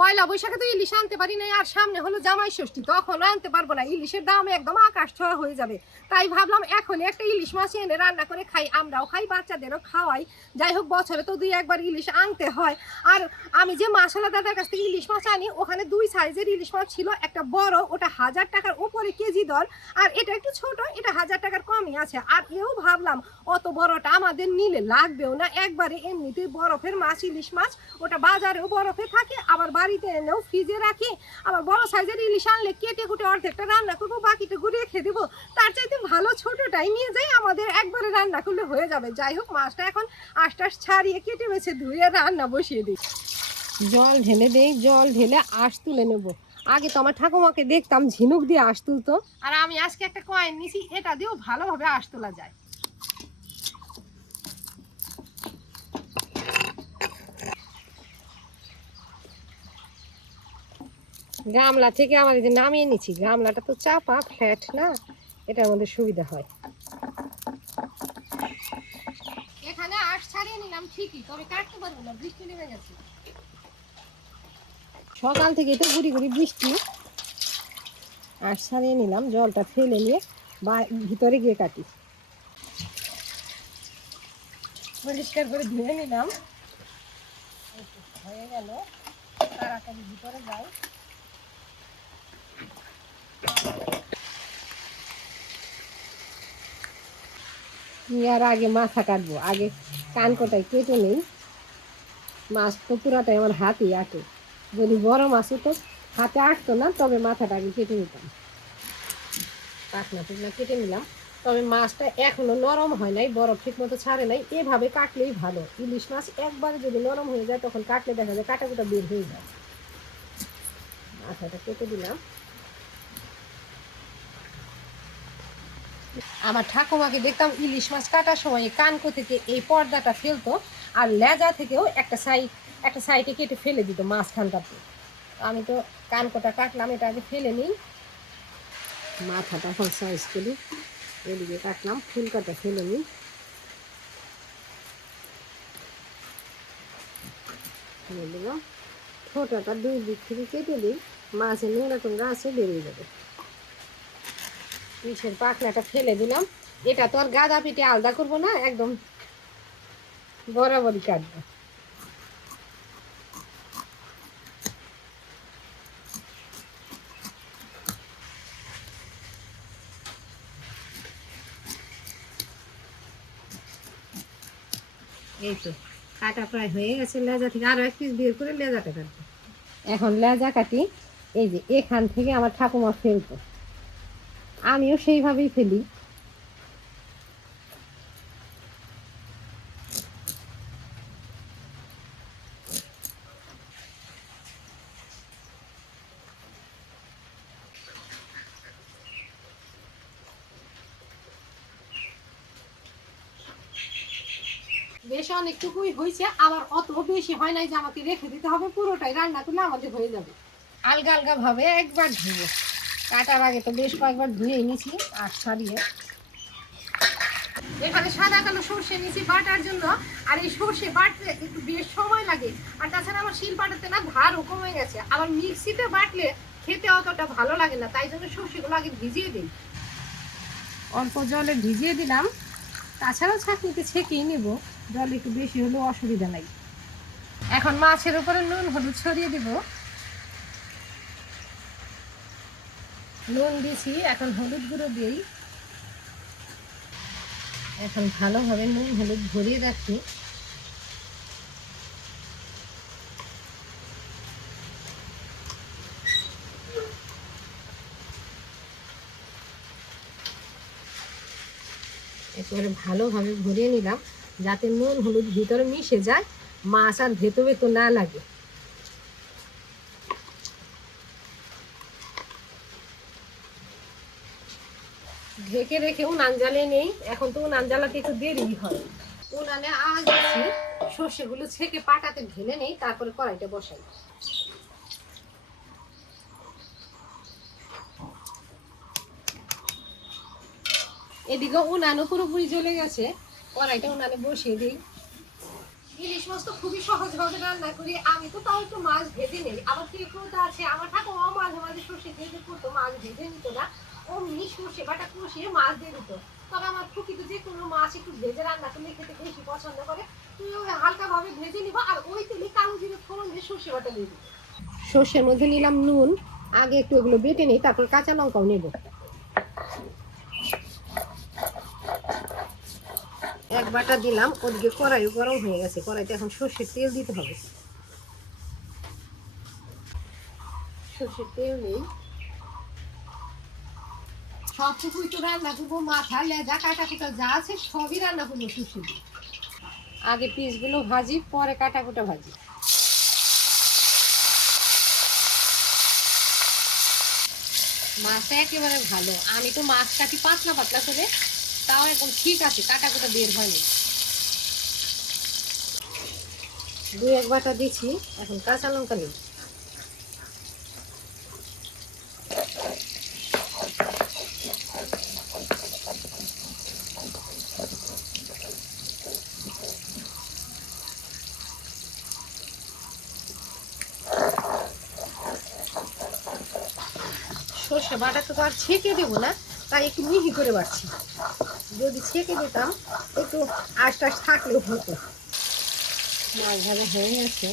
পয়লা বৈশাখে তো ইলিশ আনতে পারি না, আর সামনে হলো জামাই ষষ্ঠী, তখনও আনতে পারবো না। ইলিশের দাম একদম আকাশ ছোঁয়া হয়ে যাবে। তাই ভাবলাম এখনই একটা ইলিশ মাছ এনে রান্না করে খাই, আমরাও খাই, বাচ্চাদেরও খাওয়াই। যাই হোক, বছরে তো 2-1 বার ইলিশ আনতে হয়। আর আমি যে মাসালা দাদার কাছ থেকে ইলিশ মাছ আনি, ওখানে 2 সাইজের ইলিশ মাছ ছিল। একটা বড়, ওটা 1000 টাকার উপরে কেজি দর, আর এটা একটু ছোট, এটা 1000 টাকার কমই আছে। আর এও ভাবলাম অত বড়টা আমাদের নিলে লাগবেও না, একবারে এমনিতেই বরফের মাছ, ইলিশ মাছ, ওটা বাজারেও বরফে থাকে, আবার বাড়িতে এনেও ফ্রিজে রাখি। আবার বড় সাইজের ইলিশ আনলে কেটে কুটে অর্ধেকটা রান্না করবো, বাকিটা ঘুরিয়ে খেয়ে দেবো। তার চাইতে ভালো ছোটটাই নিয়ে যাই, আমাদের একবারে রান্না করলে হয়ে যাবে। যাই হোক, মাছটা এখন আঁশটাশ ছাড়িয়ে কেটে বেছে ধুয়ে রান্না বসিয়ে দিই। জল ঢেলে দেই, জল ঢেলে আঁশ তুলে নেব। আগে তো আমার ঠাকুমাকে দেখতাম ঝিনুক দিয়ে আঁশ তুলতো, আর আমি আজকে একটা কয়েন নিছি, এটা দিয়েও ভালোভাবে আঁশ তোলা যায়। গামলা থেকে আমার এই যে নামিয়ে নিচ্ছি, গামলাটা তো চাপা, ফ্ল্যাট না, এটার মধ্যে সুবিধা হয়। এখানে আঁশ ছাড়িয়ে নিলাম ঠিকই, তবে কাটতে পারবো না, বৃষ্টি নেমে গেছে। সকাল থেকে তো গুড়ি গুড়ি বৃষ্টি। আঁশ ছাড়িয়ে নিলাম, জলটা ফেলে নিয়ে ভিতরে গিয়ে কাটি। পরিষ্কার করে ধুয়ে নিলাম, হয়ে গেল। তাড়াতাড়ি ভিতরে যাই। আর আগে মাথা কাটবো, আগে কান কোটায় কেটে নেই। মাছ তো পুরাটাই আমার হাতেই আটে, যদি বড় মাছ হতো হাতে আটতো না, তবে মাথাটা আগে কেটে নিতাম। পাখনা টুকনা কেটে নিলাম, তবে মাছটা এখনো নরম হয় নাই, বরফ ঠিক মতো ছাড়ে নাই। এভাবে কাটলেই ভালো। ইলিশ মাছ একবারে যদি নরম হয়ে যায়, তখন কাটলে দেখা যায় কাটা কুটা বের হয়ে যায়। মাথাটা কেটে দিলাম। আমার ঠাকুমাকে দেখতাম ইলিশ মাছ কাটার সময় কানকো থেকে এই পর্দাটা ফেলতো, আর লেজা থেকেও একটা সাইডে কেটে ফেলে দিত মাঝখানটাতে। আমি তো কানকোটা কাটলাম, এটা আগে ফেলে নিই। মাথাটা এখন সাইজ করি, এদিকে কাটলাম, ফুলকাটা ফেলে নিই। ফেলে দিলাম, ঠোঁটাটা 2 দিক থেকে কেটে দিই, মাছের নোংরা টোংরা আছে বেরিয়ে যাবে। পিঠের পাখনাটা ফেলে দিলাম। এটা তো আর গাদা পিঠে আলাদা করবো না, একদম বরাবরই কাটবো। এই তো কাটা প্রায় হয়ে গেছে। লেজা থেকে আরো 1 পিস বের করে লেজাটা কাটবো। এখন লেজা কাটি। এই যে এখান থেকে আমার ঠাকুমা ফেলতো, আমিও সেইভাবেই ফেলি। বেশ অনেকটুকুই হয়েছে, আবার অত বেশি হয় নাই যে আমাকে রেখে দিতে হবে, পুরোটাই রান্না করলে আমাদের হয়ে যাবে। আলগা আলগা ভাবে একবার ধুবো, কাটার আগে তো বেশ কয়েকবার ধুয়ে নিয়েছি আর ছাড়িয়ে। এখানে সাদা কালো সর্ষে নিয়েছি বাটার জন্য, আর এই সর্ষে বাটতে একটু বেশ সময় লাগে। আর তাছাড়া আমার শিল বাটাতে না ধারও কমে গেছে, আবার মিক্সিতে বাটলে খেতে অতটা ভালো লাগে না, তাই জন্য সর্ষেগুলো আগে ভিজিয়ে দিই। অল্প জলে ভিজিয়ে দিলাম, তাছাড়াও ছাঁকনিতে ছেঁকেই নেব, জল একটু বেশি হলেও অসুবিধা নাই। এখন মাছের উপরে নুন হলুদ ছড়িয়ে দিব। নুন দিছি, এখন হলুদ গুঁড়ো দিই। এখন ভালোভাবে নুন হলুদ ভরিয়ে রাখি। একেবারে ভালোভাবে ভরিয়ে নিলাম, যাতে নুন হলুদ ভিতরে মিশে যায়, মাছ আর ভেতো ভেতো না লাগে। ঢেকে রেখে উনান জ্বালিয়ে নেই। এখন তো উনান জ্বালাতে একটু দেরি হয়। উনানে আজ দিচ্ছি, সর্ষেগুলো ছেঁকে পাটাতে ঢেলে নেই, তারপরে কড়াইটা বসাই। এদিকে উনানও পুরোপুরি জ্বলে গেছে, কড়াইটা উনানে বসিয়ে দিই। ইলিশ মাছ তো খুবই সহজভাবে রান্না করি আমি, তো তাও একটু মাছ ভেজে নেই, আবার আছে। আমার ঠাকুমা মাঝে মাঝে সর্ষে দিয়ে যে করতো, মাছ ভেজে নিত না, অমনি সর্ষে বাটা কষিয়ে মাছ দিয়ে দিত। তবে আমার ফুকি তো যে কোনো মাছ একটু ভেজে রান্না করলে খেতে বেশি পছন্দ করে। তুই ওই হালকা ভাবে ভেজে নিবা আর ওই তেলে কালো জিরে ফোড়ন দিয়ে সর্ষে বাটা দিয়ে দিবি। সর্ষের মধ্যে নিলাম নুন, আগে একটু ওগুলো বেটে নিই, তারপর কাঁচা লঙ্কাও নেব। এক বাটা দিলাম। ওদিকে কড়াই গরম হয়ে গেছে, কড়াইতে এখন সর্ষের তেল দিতে হবে। সর্ষের তেল নেই, সবটুকুই তো রান্না করবো, মাথা লেজা কাটা কুটা যা আছে সবই রান্না করবো সর্ষে দিয়ে। আগে পিসগুলো ভাজি, পরে কাটা কুটা ভাজি। মাছটা একেবারে ভালো, আমি তো মাছ কাটি পাতলা পাতলা করে, তাও একদম ঠিক আছে, কাটা কুটা বের হয়নি। দুই এক বাটা দিচ্ছি, এখন কাঁচা লঙ্কা নেই। সর্ষে বাটাটা তো আর ছেঁকে দেবো না, তাই একটু মিহি করে বাড়ছি। যদি ছেঁকে দিতাম একটু আশ টাশ থাকলেও হতো। মাছ ভাজা হয়ে গেছে,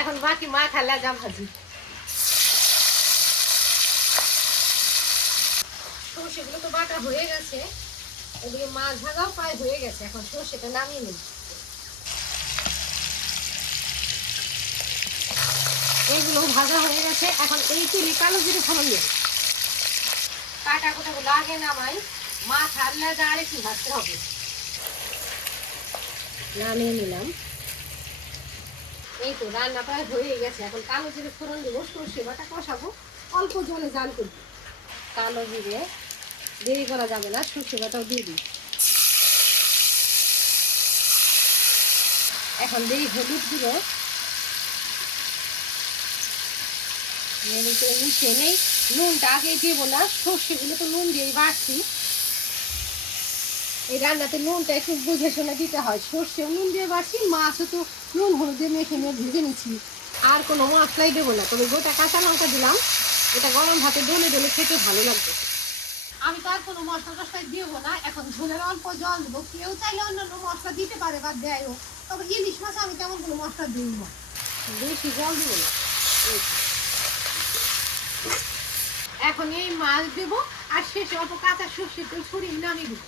এখন বাকি মাথা লেজা ভাজি। সর্ষেগুলো তো বাটা হয়ে গেছে, ওদিকে মাছ ভাজাও প্রায় হয়ে গেছে, এখন সর্ষেটা নামিয়ে নিই। এইগুলো ভাজা হয়ে গেছে, এখন এই তেলে কালো জিরে ফোড়ন দেব। কাটা কুটাগুলো আগে নামাই, মাথা লেজা আর একটু ভাজতে হবে। নামিয়ে নিলাম। এই তো রান্না প্রায় হয়ে গেছে, এখন কালো জিরে ফোড়ন দেবো, সর্ষে বাটা কষাবো, অল্প জলে জাল করবো। কালো জিরে, দেরি করা যাবে না, সর্ষে বাটাও দিয়ে দিই। এখন দিই হলুদ গুঁড়ো, মিশিয়ে নেই। নুনটা আগে দেবো না, সর্ষেগুলো তো নুন দিয়েই বাড়ছি। এই রান্নাতে নুনটা একটু বুঝে শুনে দিতে হয়, সর্ষেও নুন দিয়ে বাড়ছি, মাছও তো নুন হলুদ দিয়ে মেখে নিয়ে ভেজে নিচ্ছি। আর কোনো মশলাই দেবো না, তবে গোটা কাঁচা লঙ্কা দিলাম, এটা গরম ভাতে ডলে ডলে খেতে ভালো লাগবে। আমি তো আর কোনো মশলা টসলা দেবো না, এখন ঝোলের অল্প জল দেবো। কেউ চাইলে অন্যান্য মশলা দিতে পারে বা দেয়ও, তবে ইলিশ মাছ আমি তেমন কোনো মশলা দিই না, বেশি জল দেবো না। এখন এই মাছ দেবো আর শেষে অল্প কাঁচা সর্ষের তেল ছড়িয়ে নামিয়ে দেবো।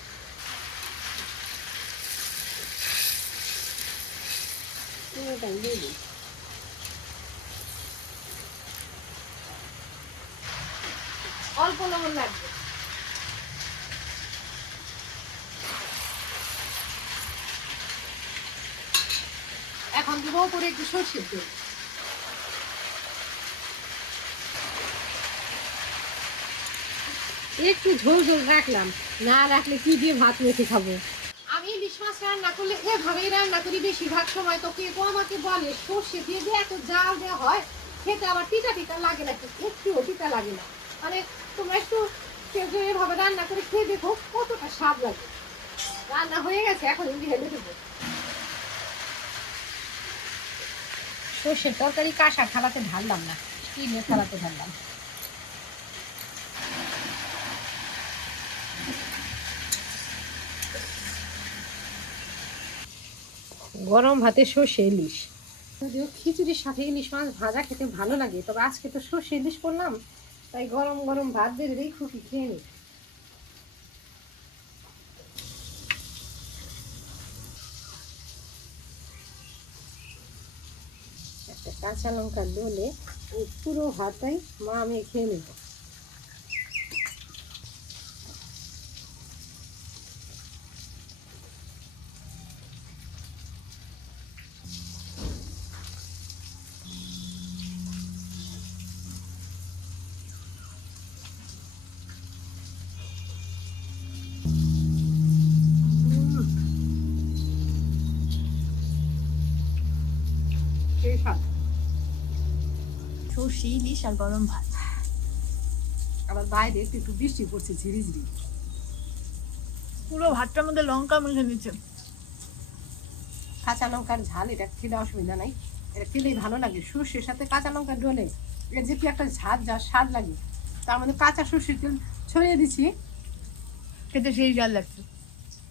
অল্প লবণ লাগবে। এখন দেবো উপরে একটু সর্ষের তেল। একটু ঝোল ঝোল রাখলাম, না রাখলে কি দিয়ে ভাত মেখে খাবো। আমি ইলিশ মাছ রান্না করলে এভাবেই রান্না করি বেশিরভাগ সময়। তো কেউ আমাকে বলে সর্ষে দিয়ে দিয়ে এত জাল দেওয়া হয়, খেতে আবার টিটা টিটা লাগে না, একটুও টিটা লাগে না। মানে তোমরা একটু কেউ কেউ এভাবে রান্না করে খেয়ে দেখো কতটা স্বাদ লাগে। রান্না হয়ে গেছে, এখন ঢেলে দেবো। সর্ষের তরকারি কাঁসা থালাতে ঢাললাম না, স্টিলের থালাতে ঢাললাম। গরম ভাতে সর্ষে ইলিশ, যদিও খিচুড়ির সাথে ইলিশ মাছ ভাজা খেতে ভালো লাগে, তবে আজকে তো সর্ষে ইলিশ করলাম, তাই গরম গরম ভাত বেড়ে দিই, খুবই খেয়ে নিই। একটা কাঁচা লঙ্কা ডলে ওই পুরো ভাতটাই মা আমি খেয়ে নেব। সর্ষে ইলিশ আর গরম ভাত। আবার বাইরে একটু বৃষ্টি পড়ছে ঝিরিঝিরি। পুরো ভাতটার মধ্যে লঙ্কা মেখে নিচ্ছে। কাঁচা লঙ্কার ঝাল, এটা খেলে অসুবিধা নাই, এটা খেলেই ভালো লাগে। সর্ষের সাথে কাঁচা লঙ্কা ডলে এর যে কি একটা ঝাঁজ যা স্বাদ লাগে, তার মধ্যে কাঁচা সর্ষের তেল ছড়িয়ে দিচ্ছি, খেতে সেই স্বাদ লাগছে।